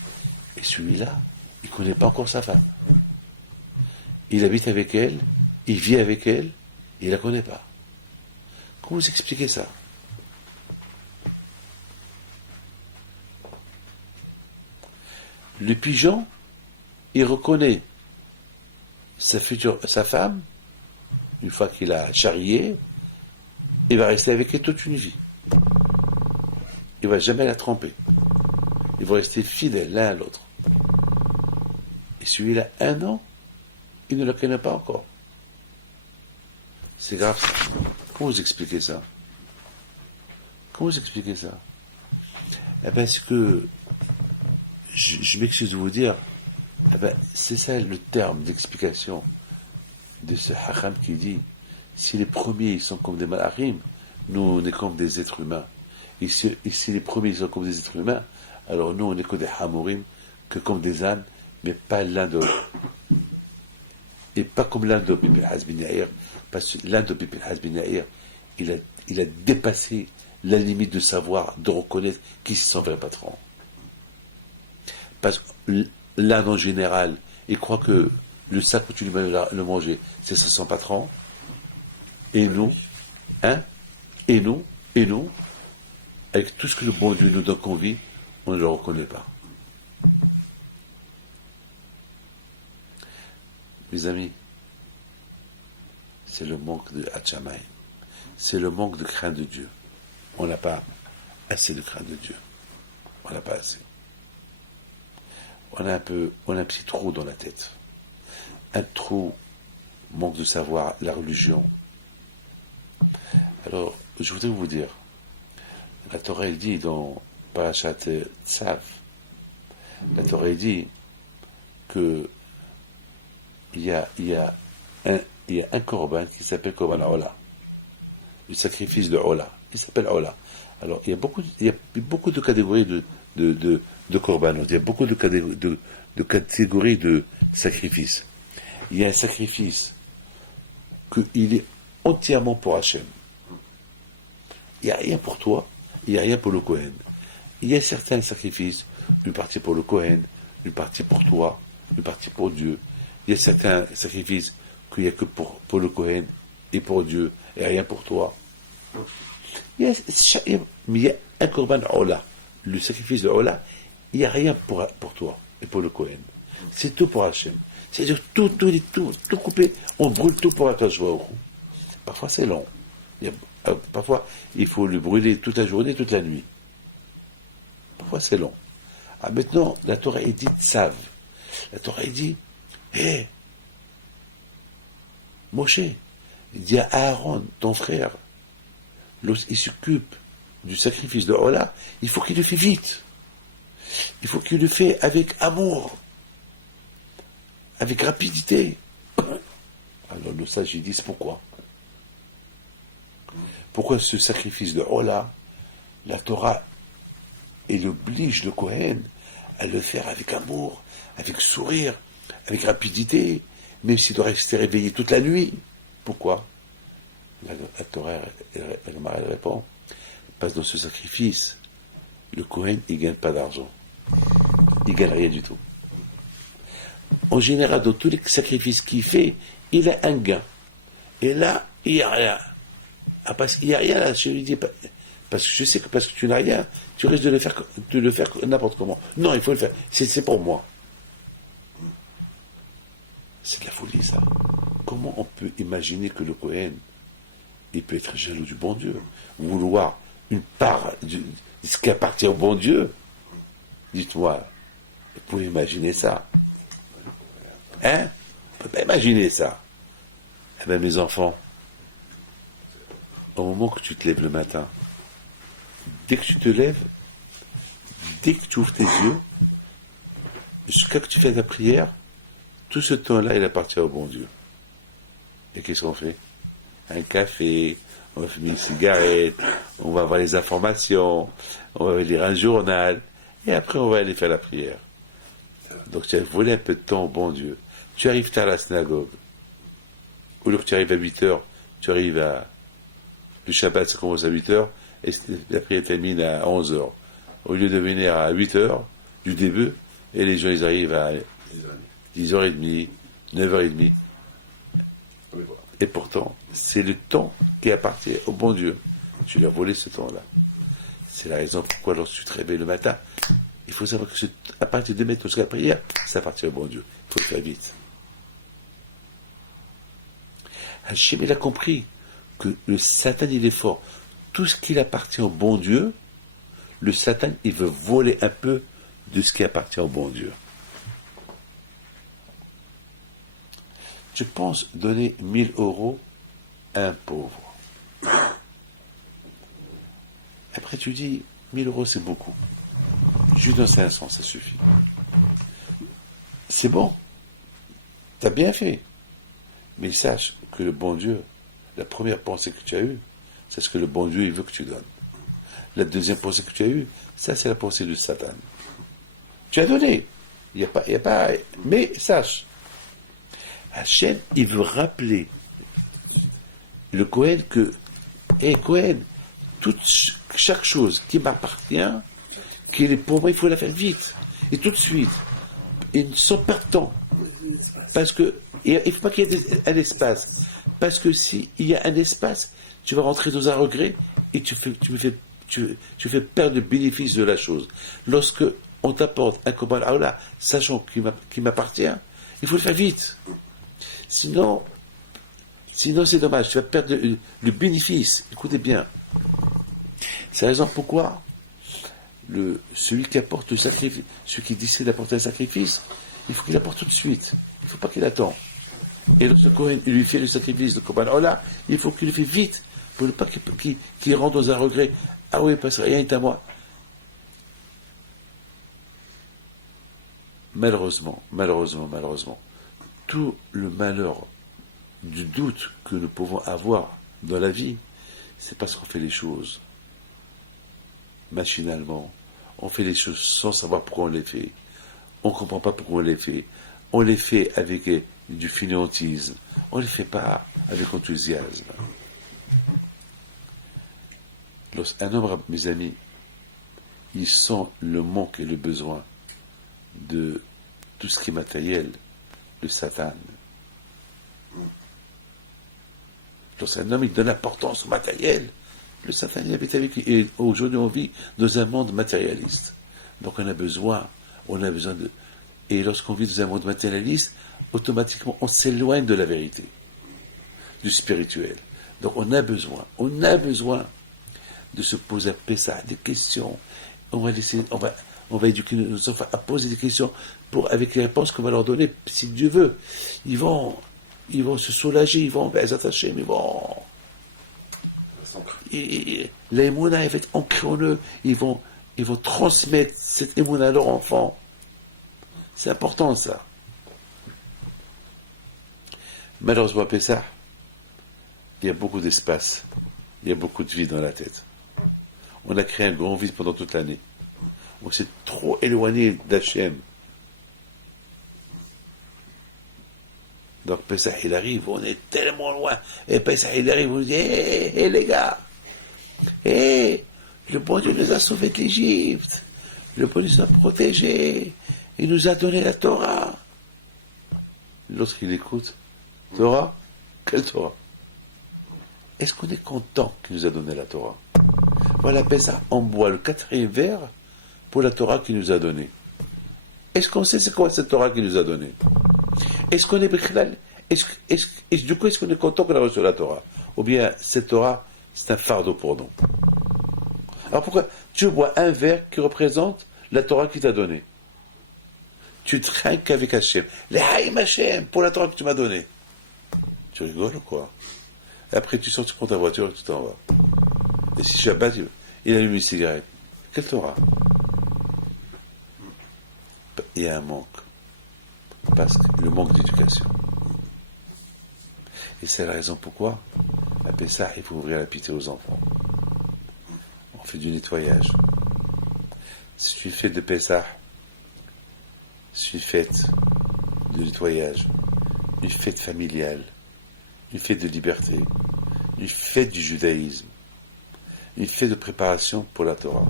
Et celui-là, il ne connaît pas encore sa femme. Il habite avec elle, il vit avec elle, il ne la connaît pas. Comment vous expliquez ça? Le pigeon, il reconnaît sa femme, une fois qu'il a charrié, il va rester avec elle toute une vie. Il ne va jamais la tromper. Ils vont rester fidèles l'un à l'autre. Et celui-là, 1 an, il ne la connaît pas encore. C'est grave. Comment vous expliquez ça? Comment vous expliquez ça? Eh bien, c'est que je m'excuse de vous dire, eh ben, c'est ça le terme d'explication de ce Hacham qui dit, si les premiers ils sont comme des malachim, nous on est comme des êtres humains. Et si les premiers ils sont comme des êtres humains, alors nous on est que des hamorim, que comme des ânes, mais pas l'un de et pas comme l'un de Bibn Hazm Yair, parce que l'un de Bibn Hazm Yair, il a dépassé la limite de savoir, de reconnaître qui c'est son vrai patron. Parce que l'âne en général, il croit que le sac où tu lui mets le manger, c'est son patron. Et nous, et nous, avec tout ce que le bon Dieu nous donne qu'on vit, on ne le reconnaît pas. Mes amis, c'est le manque de Hatchamay. C'est le manque de crainte de Dieu. On n'a pas assez de crainte de Dieu. On n'a pas assez. On a un petit trou dans la tête. Un trou, manque de savoir la religion. Alors, je voudrais vous dire, la Torah elle dit dans Parashat Tzav, la Torah elle dit que il y a un korban qui s'appelle korban Ola, le sacrifice de Ola. Il s'appelle Ola. Alors, il y a beaucoup de catégories de korbanot. Il y a beaucoup de catégories de sacrifices. Il y a un sacrifice qu'il est entièrement pour Hachem. Il n'y a rien pour toi, il n'y a rien pour le Kohen. Il y a certains sacrifices, une partie pour le Kohen, une partie pour toi, une partie pour Dieu. Il y a certains sacrifices qu'il n'y a que pour le Kohen et pour Dieu, et rien pour toi. Mais il y a un Korban Ola. Le sacrifice de Ola, il n'y a rien pour toi et pour le Kohen. C'est tout pour Hachem. C'est-à-dire tout coupé, on brûle tout pour Akash Baruch Hu. Parfois c'est long. Parfois il faut le brûler toute la journée, toute la nuit. Parfois c'est long. Ah, maintenant, la Torah est dite save. La Torah est dit, hé, Moshe, il dit à Aaron, ton frère, lorsqu'il s'occupe du sacrifice de Ola, il faut qu'il le fait vite. Il faut qu'il le fait avec amour, avec rapidité. Alors le sage, ils disent pourquoi. Pourquoi ce sacrifice de Ola, la Torah, elle oblige le Kohen à le faire avec amour, avec sourire, avec rapidité, même s'il doit rester réveillé toute la nuit. Pourquoi? La Torah, elle répond, parce que dans ce sacrifice, le Kohen, il ne gagne pas d'argent. Il ne gagne rien du tout. En général, dans tous les sacrifices qu'il fait, il a un gain. Et là, il n'y a rien. Ah, parce qu'il n'y a rien là, je lui dis, parce que je sais que parce que tu n'as rien, tu risques de le faire n'importe comment. Non, il faut le faire. C'est pour moi. C'est de la folie, ça. Comment on peut imaginer que le Kohen, il peut être jaloux du bon Dieu, vouloir une part de ce qui appartient au bon Dieu? Dites-moi, vous pouvez imaginer ça? Hein? On ne peut pas imaginer ça. Eh bien, mes enfants, au moment que tu te lèves le matin, dès que tu te lèves, dès que tu ouvres tes yeux, jusqu'à que tu fais ta prière, tout ce temps-là, il appartient au bon Dieu. Et qu'est-ce qu'on fait? Un café, on va fumer une cigarette, on va avoir les informations, on va lire un journal, et après on va aller faire la prière. Donc tu as volé un peu de temps au bon Dieu. Tu arrives tard à la synagogue. Au lieu que tu arrives à 8 heures, tu arrives à... Le Shabbat, ça commence à 8 heures, et la prière termine à 11 heures. Au lieu de venir à 8 heures du début, et les gens ils arrivent à 10h30, 9h30. Et pourtant, c'est le temps qui appartient au bon Dieu. Tu lui as volé ce temps-là. C'est la raison pourquoi lorsque tu te réveilles le matin, il faut savoir que à partir de mettre jusqu'à la prière, ça appartient au bon Dieu. Il faut le faire vite. Hachem, il a compris que le Satan, il est fort. Tout ce qui appartient au bon Dieu, le Satan, il veut voler un peu de ce qui appartient au bon Dieu. Je pense donner 1000 euros à un pauvre. Après, tu dis, 1000 euros, c'est beaucoup. Je lui donne 500, ça suffit. C'est bon. Tu as bien fait. Mais sache que le bon Dieu, la première pensée que tu as eue, c'est ce que le bon Dieu il veut que tu donnes. La deuxième pensée que tu as eue, ça c'est la pensée du Satan. Tu as donné. Il y a pas, mais sache, Hachem, il veut rappeler le Kohen que, Kohen, chaque chose qui m'appartient, qui est pour moi, il faut la faire vite. Et tout de suite. Et sans perdre de temps. Parce que, il ne faut pas qu'il y ait un espace. Parce que s'il y a un espace, tu vas rentrer dans un regret et tu fais perdre le bénéfice de la chose. Lorsque on t'apporte un Korban Ola, sachant qu'il m'appartient, il faut le faire vite. Sinon c'est dommage, tu vas perdre le bénéfice. Écoutez bien. C'est la raison pourquoi celui qui apporte le sacrifice, celui qui décide d'apporter un sacrifice, il faut qu'il apporte tout de suite. Il ne faut pas qu'il attende. Et lorsque Kohen lui fait le sacrifice de Korban Ola, il faut qu'il le fait vite, pour ne pas qu'il rentre dans un regret. Ah oui, parce que rien est à moi. Malheureusement, tout le malheur du doute que nous pouvons avoir dans la vie, c'est parce qu'on fait les choses machinalement. On fait les choses sans savoir pourquoi on les fait. On ne comprend pas pourquoi on les fait. On les fait avec du fainéantisme. On ne les fait pas avec enthousiasme. Lorsqu'un homme, mes amis, il sent le manque et le besoin de tout ce qui est matériel, le Satan. Lorsqu'un homme il donne l'importance au matériel, le Satan il habite avec lui. Et aujourd'hui on vit dans un monde matérialiste. Donc on a besoin de... Et lorsqu'on vit dans un monde matérialiste, automatiquement on s'éloigne de la vérité, du spirituel. Donc on a besoin de se poser à Pessah des questions. On va éduquer nos enfants à poser des questions avec les réponses qu'on va leur donner, si Dieu veut. Ils vont se soulager, ils vont s'attacher, mais l'émouna va être ancrée en eux, ils vont transmettre cette émouna à leur enfant. C'est important ça. Malheureusement à Pessah, il y a beaucoup d'espace, il y a beaucoup de vide dans la tête. On a créé un grand vide pendant toute l'année. On s'est trop éloigné d'Hachem. Donc Pessah il arrive, on est tellement loin. Et Pessah il arrive, on dit hé les gars, le bon Dieu nous a sauvés de l'Égypte. Le bon Dieu nous a protégés. Il nous a donné la Torah. L'autre il écoute. Torah? Quelle Torah? Est-ce qu'on est content qu'il nous a donné la Torah? Voilà, Pessah, on boit le 4e verre pour la Torah qu'il nous a donnée. Est-ce qu'on sait c'est quoi cette Torah qu'il nous a donnée? Est-ce qu'on est du coup, est-ce qu'on est content qu'on a reçu la Torah? Ou bien cette Torah, c'est un fardeau pour nous? Alors pourquoi tu bois un verre qui représente la Torah qu'il t'a donnée? Tu trinques avec Hachem. Les haïm Hachem pour la Torah que tu m'as donnée. Tu rigoles ou quoi? Après, tu sors, tu prends ta voiture et tu t'en vas. Et si Shabbat, il allume une cigarette. Quelle Torah? Il y a un manque. Parce que le manque d'éducation. Et c'est la raison pourquoi, à Pessah, il faut ouvrir la pitié aux enfants. On fait du nettoyage. C'est une fête de Pessah. C'est une fête de nettoyage. Une fête familiale. Une fête de liberté. Une fête du judaïsme. Une fête de préparation pour la Torah.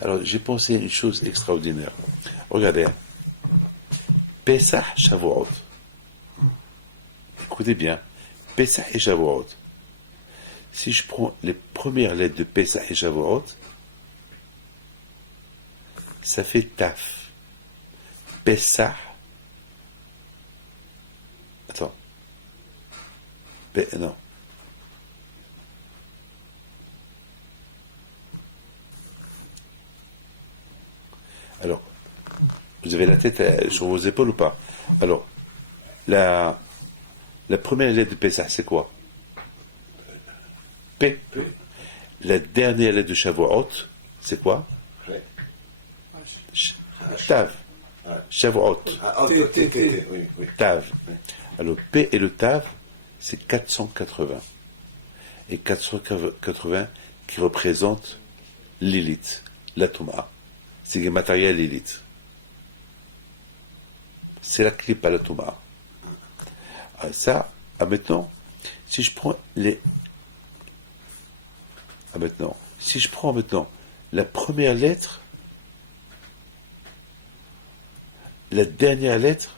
Alors, j'ai pensé à une chose extraordinaire. Regardez. Pessah, Shavuot. Écoutez bien. Pessah et Shavuot. Si je prends les premières lettres de Pessah et Shavuot, ça fait Taf. Pessah. Attends. Non. Alors, vous avez la tête sur vos épaules ou pas? Alors, la première lettre de Pessah, c'est quoi? P. La dernière lettre de Shavuot, c'est quoi? Tav. Shavuot. Tav. Alors, P et le Tav, c'est 480. Et 480 qui représente Lilith, la Touma. C'est le matériel Lilith. C'est la clip à la Touma. Ça, maintenant, si je prends la première lettre, la dernière lettre,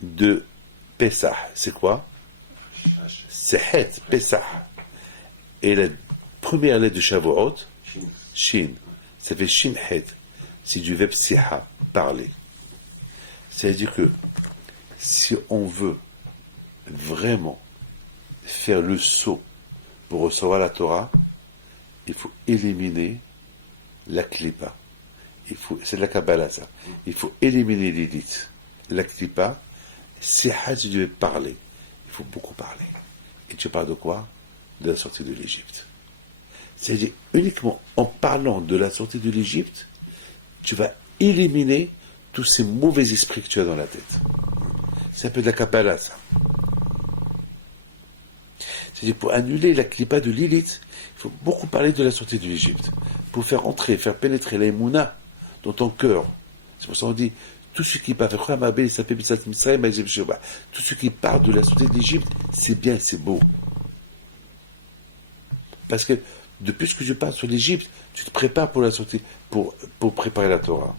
de Pessah, c'est quoi? C'est Het, Pessah. Et la première lettre de Shavuot, Shin, ça fait Shin Het. C'est du verbe Siha, parler. C'est-à-dire que si on veut vraiment faire le saut pour recevoir la Torah, il faut éliminer la klipa. C'est de la Kabbalah ça. Il faut éliminer l'élite. La klipa, Siha, tu devais parler. Il faut beaucoup parler. Et tu parles de quoi? De la sortie de l'Égypte. C'est-à-dire uniquement en parlant de la sortie de l'Égypte, tu vas éliminer tous ces mauvais esprits que tu as dans la tête. C'est un peu de la Kabbalah, ça. C'est-à-dire, pour annuler la clipa de Lilith, il faut beaucoup parler de la sortie de l'Égypte. Pour faire entrer, faire pénétrer la Emouna dans ton cœur. C'est pour ça qu'on dit, tout ce qui parle, tout ce qui parle de la sortie de l'Égypte, c'est bien, c'est beau. Parce que Depuis que je parle sur l'Égypte, tu te prépares pour la sortie, pour préparer la Torah.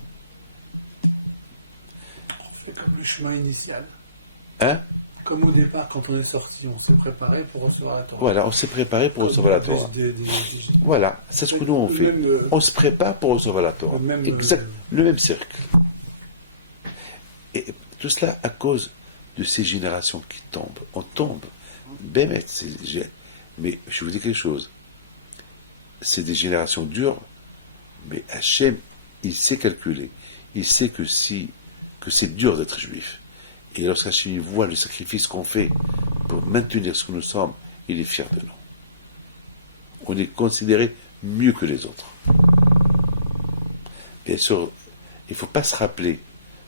C'est comme le chemin initial. Hein? Comme au départ, quand on est sorti, on s'est préparé pour recevoir la Torah. Voilà, on s'est préparé pour recevoir la Torah. Voilà, c'est ce que nous on fait. On se prépare pour recevoir la Torah. Exact, le même cercle. Et tout cela à cause de ces générations qui tombent. On tombe. Mais je vous dis quelque chose. C'est des générations dures, mais Hachem, il sait calculer. Il sait que c'est dur d'être juif. Et lorsqu'Hachem voit le sacrifice qu'on fait pour maintenir ce que nous sommes, il est fier de nous. On est considéré mieux que les autres. Bien sûr, il ne faut pas se rappeler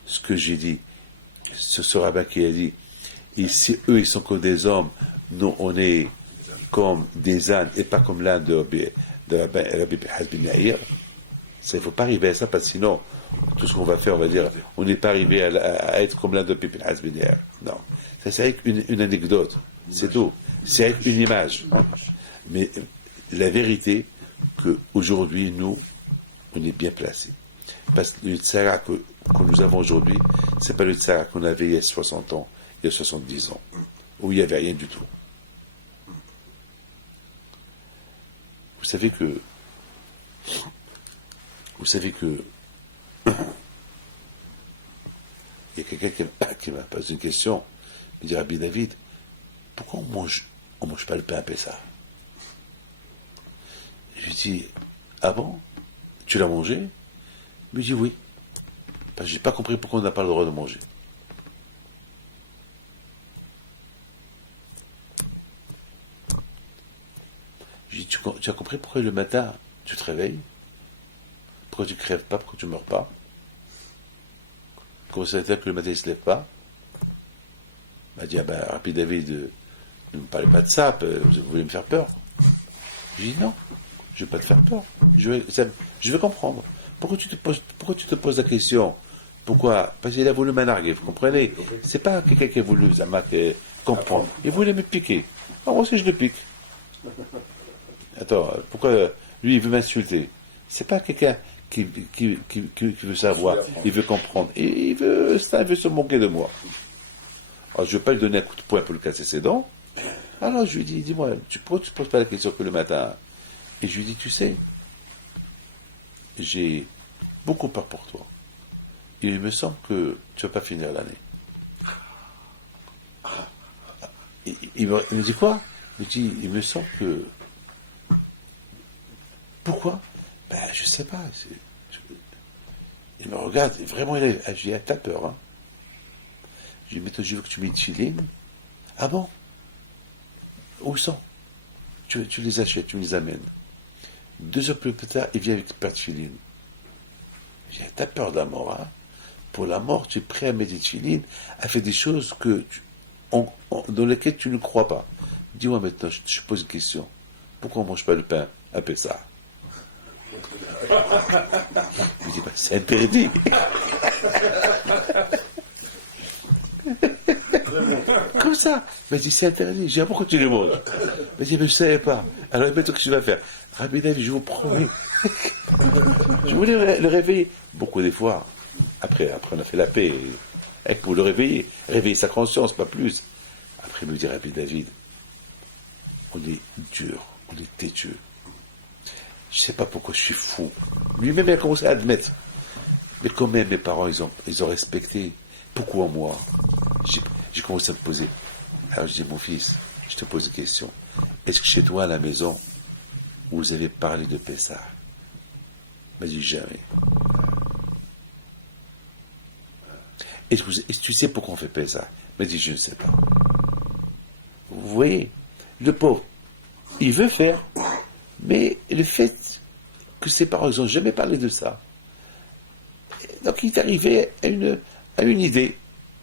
ce que j'ai dit, ce rabbin qui a dit, ici, eux, ils sont comme des hommes, nous, on est comme des ânes, et pas comme l'âne de Rabbi Ben Meir. Il ne faut pas arriver à ça, parce que sinon, tout ce qu'on va faire, on va dire, on n'est pas arrivé à être comme l'âne de Rabbi Ben Meir. Non. Ça, c'est avec une anecdote, c'est tout. C'est avec une image. Mais la vérité, qu'aujourd'hui, nous, on est bien placés. Parce que le tzara que nous avons aujourd'hui, c'est pas le tzara qu'on avait il y a 60 ans, il y a 70 ans, où il n'y avait rien du tout. Vous savez que il y a quelqu'un qui m'a posé une question, il me dit, Rabbi David, pourquoi on mange pas le pain à Pessah? Je lui dis, ah bon? Tu l'as mangé? Il me dit oui. Parce que j'ai pas compris pourquoi on n'a pas le droit de manger. Je lui dis, tu as compris pourquoi le matin tu te réveilles? Pourquoi tu ne crèves pas? Pourquoi tu ne meurs pas? Comment ça fait que le matin il ne se lève pas? Il m'a dit, ah ben, Rabbi David, ne me parlez pas de ça, vous voulez me faire peur? Je lui dis non, je ne vais pas te faire peur. Je veux comprendre. Pourquoi tu te poses la question? Pourquoi? Parce qu'il a voulu m'anarguer, vous comprenez? C'est pas quelqu'un qui a voulu comprendre. Il voulait me piquer. Alors, moi aussi, je le pique. Attends, pourquoi lui, il veut m'insulter? C'est pas quelqu'un qui veut savoir, il veut comprendre. Et il veut se moquer de moi. Alors, je ne vais pas lui donner un coup de poing pour le casser ses dents. Alors, je lui dis, dis-moi, pourquoi tu ne poses pas la question que le matin? Et je lui dis, tu sais, j'ai beaucoup peur pour toi. Et il me semble que tu ne vas pas finir l'année. Il me dit quoi? Il me dit, il me semble que... Pourquoi? Ben, je ne sais pas. Il me regarde, et vraiment, il a dit, t'as peur, hein? Je lui dis, mais je veux que tu mets Tchilin. Ah bon? Où sont? Tu les achètes, tu me les amènes. 2 heures plus tard, il vient avec pas de Tchilin. Je dis, t'as peur de la mort, hein? Pour la mort, tu es prêt à mettre des Tchilin, à faire des choses dans lesquelles tu ne crois pas. Dis-moi maintenant, je pose une question. Pourquoi on ne mange pas le pain à Pessah? Je dis, c'est interdit. Comme ça. Mais dit, c'est interdit. Je dis, pourquoi tu le manges? Mais je ne savais pas. Alors, maintenant, qu'est-ce que tu vas faire? Rabbi David, je vous promets. Je voulais le réveiller. Beaucoup des fois. Après, on a fait la paix. Pour le réveiller sa conscience, pas plus. Après, il me dit, Rabbi David, on est dur, on est têteux. Je ne sais pas pourquoi je suis fou. Lui-même, il a commencé à admettre. Mais quand même, mes parents, ils ont respecté. Pourquoi moi? J'ai commencé à me poser. Alors je dis, mon fils, je te pose une question. Est-ce que chez toi, à la maison, vous avez parlé de Pessah? Il m'a dit, jamais. Est-ce que tu sais pourquoi on fait Pessah? Il m'a dit, je ne sais pas. Vous voyez, le pauvre, il veut faire, mais le fait que ses parents n'ont jamais parlé de ça, donc il est arrivé à une idée.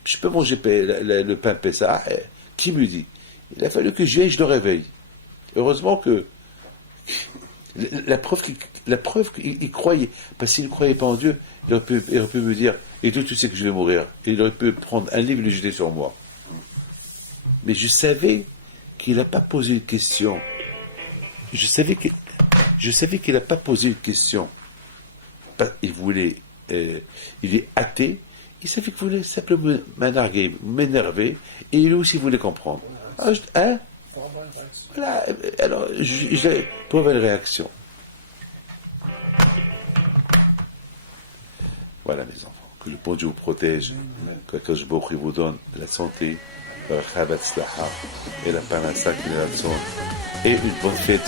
Je peux manger le pain Pessah. Qui me dit? Il a fallu que je vienne et je le réveille. Heureusement que la preuve qu'il croyait, parce qu'il ne croyait pas en Dieu, il aurait pu me dire, et toi tu sais que je vais mourir. Et il aurait pu prendre un livre et le jeter sur moi. Mais je savais qu'il n'a pas posé une question. Je savais que Je savais qu'il n'a pas posé une question. Il voulait, il est athée. Il savait qu'il voulait simplement m'énerver, et lui aussi voulait comprendre. Hein? Voilà, alors, pour avoir une réaction. Voilà, mes enfants. Que le bon Dieu vous protège, que Akadosh Baruch Hu vous donne de la santé, et la parnassa qui est la et une bonne fête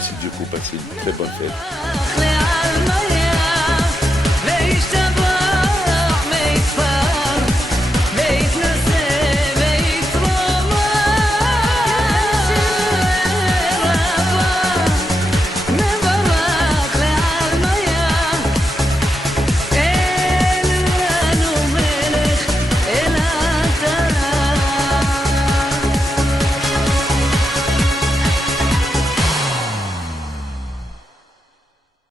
si Dieu peut passer une très bonne fête.